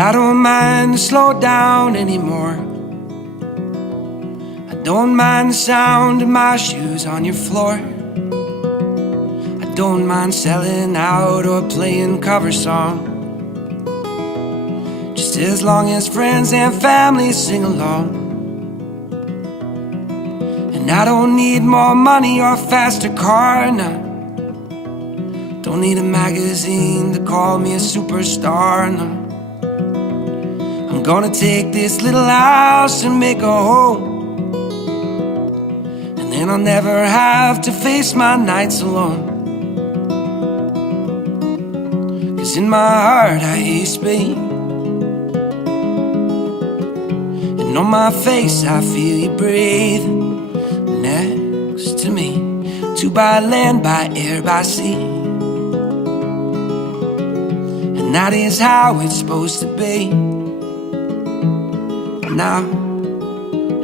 I don't mind to slow down anymore. I don't mind the sound of my shoes on your floor. I don't mind selling out or playing cover song, just as long as friends and family sing along. And I don't need more money or a faster car, no. Don't need a magazine to call me a superstar, no. I'm gonna take this little house and make a home, and then I'll never have to face my nights alone. 'Cause in my heart I hear you speak, and on my face I feel you breathe next to me. To by land, by air, by sea, and that is how it's supposed to be now.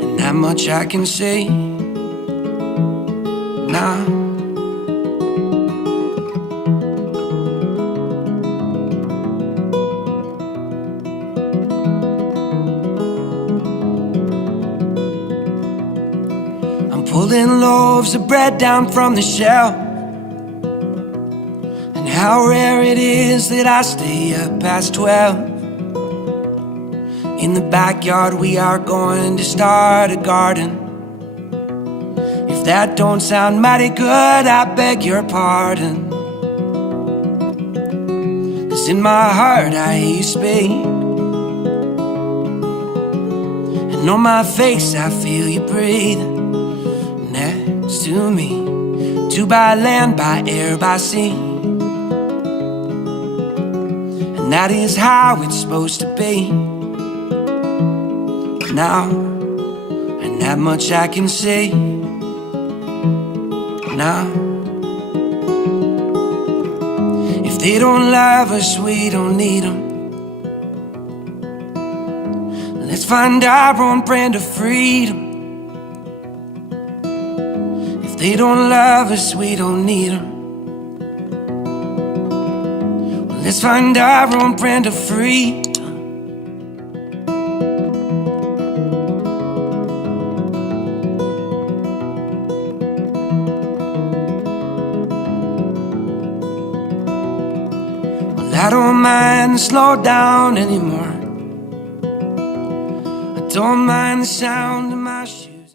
And that much I can say now. I'm pulling loaves of bread down from the shelf, and how rare it is that I stay up past 12. In the backyard we are going to start a garden. If that don't sound mighty good, I beg your pardon. 'Cause in my heart I hear you speak, and on my face I feel you breathe next to me. To by land, by air, by sea, and that is how it's supposed to be now. And that much I can say now. If they don't love us, we don't need them. Let's find our own brand of freedom. If they don't love us, we don't need them. Let's find our own brand of freedom. I don't mind to slow down anymore. I don't mind the sound